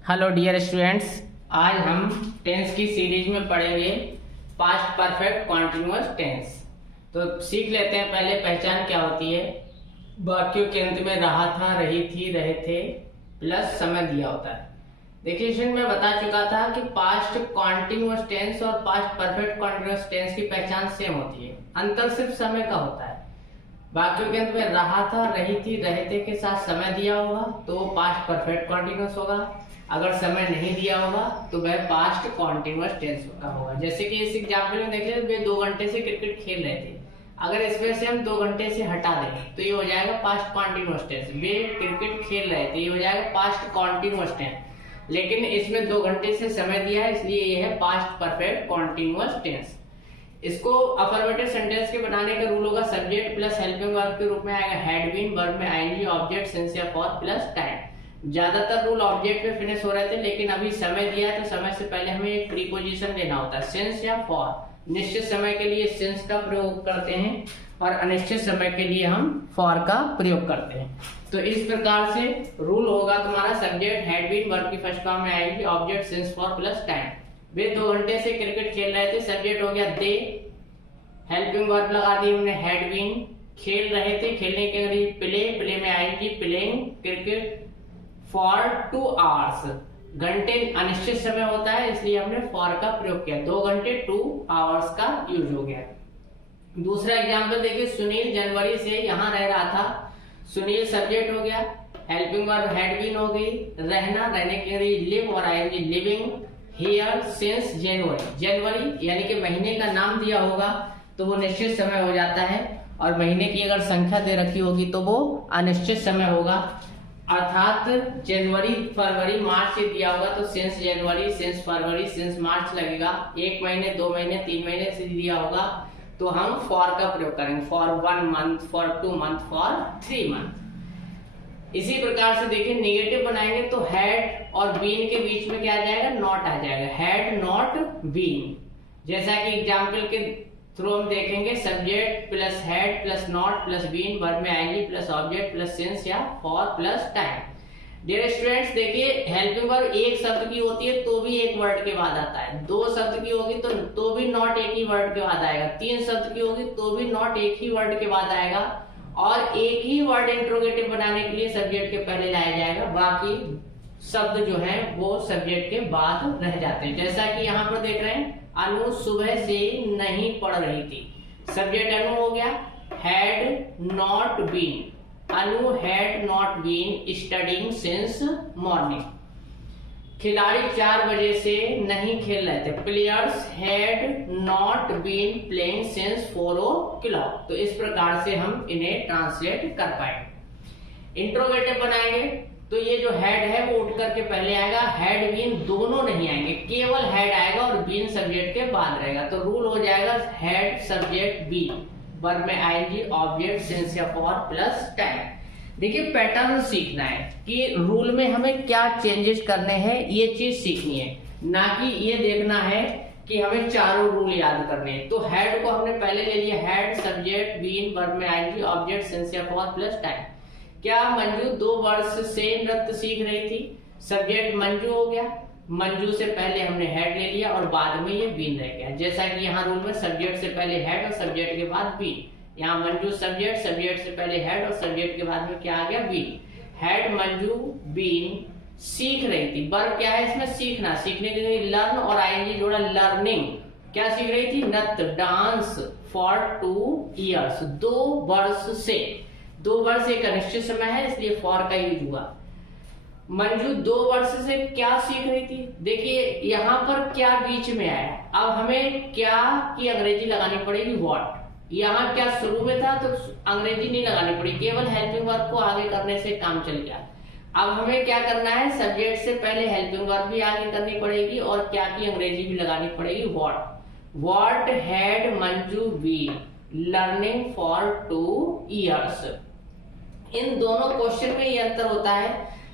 Hello dear students, आज हम tense की सीरीज में पढ़ेंगे पास्ट परफेक्ट कॉन्टिन्यूअस टेंस। तो सीख लेते हैं पहले पहचान क्या होती है। वाक्यों के अंत में रहा था, रही थी, रहे थे प्लस समय दिया होता है। देखिए, इसमें मैं बता चुका था कि पास्ट कॉन्टिन्यूअस टेंस और पास्ट परफेक्ट कॉन्टिन्यूअस टेंस की पहचान सेम होती है, अंतर सिर्फ समय का होता है। वाक्यों के अंत में रहा था, रही थी, रहे थे के साथ समय दिया होगा तो वो पास्ट परफेक्ट कॉन्टिन्यूअस होगा। अगर समय नहीं दिया होगा तो वह पास्ट कॉन्टिन्यूअस टेंस का होगा। जैसे कि इस एग्जाम्पल में देख वे 2 घंटे से क्रिकेट खेल रहे थे। अगर इसमें से हम 2 घंटे से हटा दें तो ये हो जाएगा पास्ट कॉन्टिन्यूअस टेंस। वे क्रिकेट खेल रहे थे, ये हो जाएगा पास्ट कॉन्टिन्यूअस टेंस। लेकिन इसमें 2 घंटे से समय दिया है, इसलिए ये है पास्ट परफेक्ट कॉन्टिन्यूअस टेंस। इसको अफर्मेटिव सेंटेंस के बनाने का रूल होगा सब्जेक्ट प्लस हेल्पिंग वर्ब के रूप में आएगा हैड बीन, वर्ब में आईएनजी, ऑब्जेक्ट, सिंस या फॉर प्लस टाइम। ज्यादातर रूल ऑब्जेक्ट में फिनिश हो रहे थे, लेकिन अभी समय दिया है तो समय से पहले हमें एक प्रीपोजिशन लेना होता है, सिंस या फॉर। निश्चित समय के लिए सिंस का प्रयोग करते हैं और अनिश्चित समय के लिए हम फॉर का प्रयोग करते हैं। तो इस प्रकार से रूल होगा तुम्हारा सब्जेक्ट हैड बीन, वर्ब की फर्स्ट फॉर्म में आएगी, object, since, for plus time. वे 2 घंटे से क्रिकेट खेल रहे थे, सब्जेक्ट हो गया दे, हेल्पिंग वर्ब लगा दी हमने हैड बीन, खेल रहे थे, खेलने के लिए प्ले, प्ले में आएगी प्लेइंग क्रिकेट फॉर 2 आवर्स। घंटे अनिश्चित समय होता है इसलिए हमने फॉर का प्रयोग किया, 2 घंटे 2 आवर्स का यूज हो गया। दूसरा एग्जांपल देखिए, सुनील जनवरी से यहाँ रह रहा था। सुनील सब्जेक्ट हो गया, हेल्पिंग वर्ब हैड बीन हो गई, रहना, रहने के लिए लिव और आएंगे लिविंग हियर सिंस जनवरी। जनवरी यानी कि महीने का नाम दिया होगा तो वो निश्चित समय हो जाता है, और महीने की अगर संख्या दे रखी होगी तो वो अनिश्चित समय होगा। अर्थात जनवरी, फरवरी, मार्च से दिया होगा तो सिंस जनवरी, सिंस फरवरी, सिंस मार्च लगेगा। 1 महीने, 2 महीने, 3 महीने से दिया होगा तो हम फॉर का प्रयोग करेंगे, for 1 month, for 2 month, for 3 month. इसी प्रकार से देखिए नेगेटिव बनाएंगे तो हैड और बीन के बीच में क्या आ जाएगा, नॉट आ जाएगा, हैड नॉट बीन। जैसा कि एग्जाम्पल के थ्रू हम देखेंगे subject plus had plus not plus been, verb में आएंगी प्लस ऑब्जेक्ट प्लस सिंस या for plus time. Dear students, देखिए हेल्पिंग वर्ब एक शब्द की होती है तो भी एक वर्ड के बाद आता है, 2 शब्द की होगी तो भी नॉट एक ही वर्ड के बाद आएगा, 3 शब्द की होगी तो भी नॉट एक ही वर्ड के बाद आएगा, और एक ही वर्ड इंट्रोगेटिव बनाने के लिए सब्जेक्ट के पहले लाया जाएगा, बाकी शब्द जो है वो सब्जेक्ट के बाद रह जाते हैं। जैसा कि यहाँ पर देख रहे हैं, अनु सुबह से नहीं पढ़ रही थी, सब्जेक्ट अनु हो गया, had not been, Anu had not been studying since morning. खिलाड़ी 4 बजे से नहीं खेल रहे थे, players had not been playing since 4 o'clock। तो इस प्रकार से हम इन्हें ट्रांसलेट कर पाएंगे। इंट्रोगेटिव बनाएंगे तो ये जो हैड है वो उठ करके पहले आएगा, हैड बीन दोनों नहीं आएंगे, केवल हैड आएगा और बीन सब्जेक्ट के बाद रहेगा। तो रूल हो जाएगा हैड सब्जेक्ट बीन, वर्ब में आएंगी ऑब्जेक्ट सिंस या फॉर प्लस टाइम। देखिए पैटर्न सीखना है कि रूल में हमें क्या चेंजेस करने हैं, ये चीज सीखनी है, ना कि ये देखना है कि हमें चारों रूल याद करने हैं। तो हैड को हमने पहले ले लिया, हैड सब्जेक्ट बीन, वर्ब में आएंगी ऑब्जेक्ट सिंस या फॉर प्लस टाइम। क्या मंजू 2 वर्ष से नृत्य सीख रही थी, सब्जेक्ट मंजू हो गया, मंजू से पहले हमने हैड ले लिया और बाद में ये बीन रह गया। जैसा कि यहाँ रूल में सब्जेक्ट से पहले हैड और सब्जेक्ट के बाद बीन, यहाँ मंजू सब्जेक्ट, सब्जेक्ट से पहले हैड और सब्जेक्ट के बाद में क्या आ गया, बीन। हैड मंजू बीन सीख रही थी, वर्ब क्या है इसमें, सीखना, सीखने के लिए लर्न और आईएनजी जोड़ा, लर्निंग। क्या सीख रही थी, नृत्य, डांस फॉर 2 years, 2 वर्ष से। 2 वर्ष एक अनिश्चित समय है इसलिए फॉर का यूज हुआ। मंजू 2 वर्ष से क्या सीख रही थी, देखिए यहाँ पर क्या बीच में आया, अब हमें क्या की अंग्रेजी लगानी पड़ेगी, व्हाट। यहाँ क्या शुरू में था तो अंग्रेजी नहीं लगानी पड़ी, केवल हेल्पिंग वर्ब को आगे करने से काम चल गया। अब हमें क्या करना है, सब्जेक्ट से पहले हेल्पिंग वर्ब भी आगे करनी पड़ेगी और क्या की अंग्रेजी भी लगानी पड़ेगी, what. What had Manju been learning for 2 years। इन दोनों क्वेश्चन में ये अंतर होता है,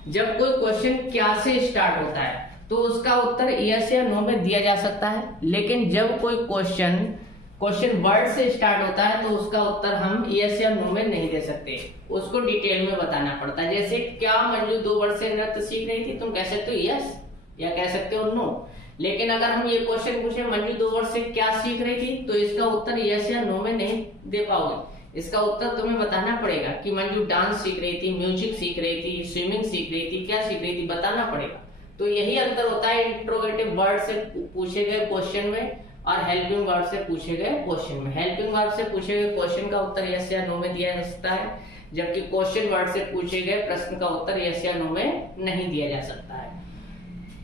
जब कोई क्वेश्चन क्या से स्टार्ट होता है तो उसका उत्तर यस या नो में दिया जा सकता है, लेकिन जब कोई क्वेश्चन क्वेश्चन वर्ड से स्टार्ट होता है तो उसका उत्तर हम यस या नो में नहीं दे सकते, उसको डिटेल में बताना पड़ता है। जैसे क्या मंजू 2 वर्ष से नृत्य सीख रही थी, तुम कह सकते हो यस या कह सकते हो नो। लेकिन अगर हम ये क्वेश्चन पूछे मंजू 2 वर्ष से क्या सीख रही थी, तो इसका उत्तर यस या नो में नहीं दे पाओगे। इसका उत्तर तुम्हें बताना पड़ेगा कि मंजू डांस सीख रही थी, म्यूजिक सीख रही थी, स्विमिंग सीख रही थी, क्या सीख रही थी, बताना पड़ेगा। तो यही अंतर होता है इंट्रोगेटिव वर्ड से पूछे गए क्वेश्चन में और हेल्पिंग वर्ड से पूछे गए क्वेश्चन में। हेल्पिंग वर्ड से पूछे गए क्वेश्चन का उत्तर यस या नो में दिया जा सकता है, जबकि क्वेश्चन वर्ड से पूछे गए प्रश्न का उत्तर यस या नो में नहीं दिया जा सकता है।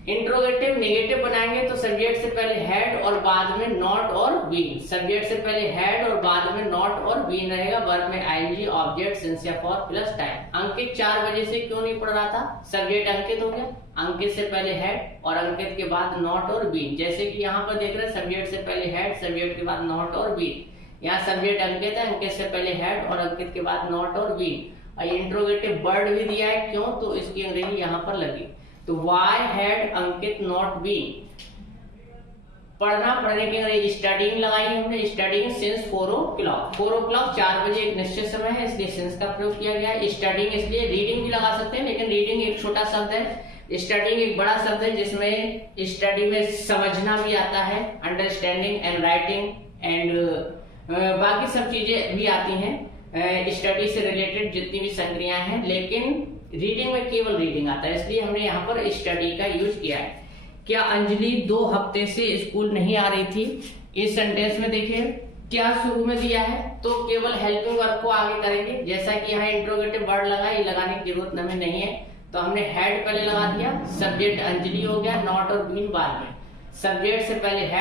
इंट्रोगेटिव नेगेटिव बनाएंगे तो सब्जेक्ट से पहले हैड और बाद में नॉट और बीन। सब्जेक्ट से पहले हैड और बाद में नॉट और बीन रहेगा। वर्ब में आईएनजी, ऑब्जेक्ट, सिंस या फॉर प्लस टाइम। अंकित 4 बजे से क्यों नहीं पढ़ रहा था? सब्जेक्ट अंकित हो गया, अंकित से पहले हैड और अंकित के बाद नॉट और बीन। जैसे कि यहाँ पर देख रहे हैं सब्जेक्ट से पहले हैड, सब्जेक्ट के बाद नॉट और बीन। यहाँ सब्जेक्ट अंकित है, अंकित से पहले हैड और अंकित के बाद नॉट और बीन। और इंट्रोगेटिव वर्ड भी दिया है, क्यों? तो इसकी अंग्रेजी यहाँ पर लगी। तो why had Ankit not been. पढ़ने की अंग्रेजी स्टडीइंग लगाई हमने, स्टडीइंग सिंस 4 o'clock। 4 o'clock 4 बजे एक निश्चित समय है, इसलिए सिंस का प्रयोग किया गया है। स्टडीइंग इसलिए रीडिंग भी लगा सकते हैं, लेकिन रीडिंग एक छोटा शब्द है, स्टडीइंग एक बड़ा शब्द है जिसमें स्टडी में समझना भी आता है, अंडरस्टैंडिंग एंड राइटिंग एंड बाकी सब चीजें भी आती हैं स्टडी से रिलेटेड जितनी भी संक्रियाएं हैं, लेकिन रीडिंग में केवल रीडिंग आता है, इसलिए हमने यहाँ पर स्टडी का यूज किया है। क्या अंजलि 2 हफ्ते से स्कूल नहीं आ रही थी? इस सेंटेंस में देखिए क्या शुरू में दिया है, तो केवल हेल्पिंग वर्ब को आगे करेंगे। जैसा कि यहाँ इंट्रोगेटिव वर्ड लगा, ये लगाने की जरूरत हमें नहीं है, तो हमने हैड पहले लगा दिया, सब्जेक्ट अंजलि हो गया, नॉट और बीन बाद में। सब्जेक्ट से पहले हैड